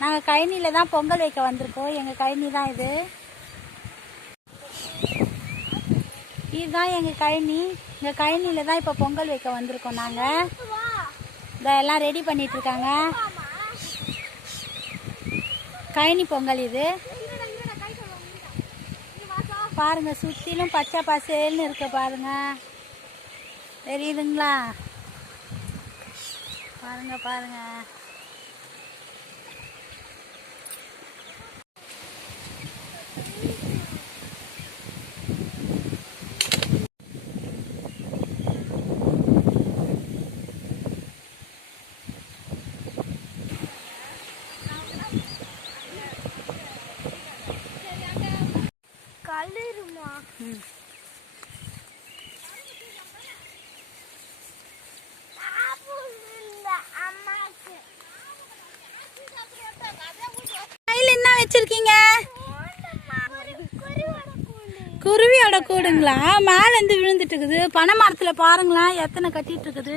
நாங்கள் கழனியில் தான் பொங்கல் வைக்க வந்திருக்கோம். எங்கள் கழனி தான் இது. இதுதான் எங்கள் கழனி. எங்கள் கழனியில் தான் இப்போ பொங்கல் வைக்க வந்திருக்கோம் நாங்கள் இதெல்லாம் ரெடி பண்ணிட்டு கழனி பொங்கல் இது. பாருங்க சுற்றிலும் பச்சை பசேல்னு இருக்கு பாருங்க. தெரியுதுங்களா? பாருங்க பாருங்க. கல்லுருமா கையில் என்ன வச்சிருக்கீங்க? குருவியோட கூடுங்களா? மேலேருந்து விழுந்துட்டு இருக்குது. பனை மரத்தில் பாருங்களேன் எத்தனை கட்டிட்டு இருக்குது.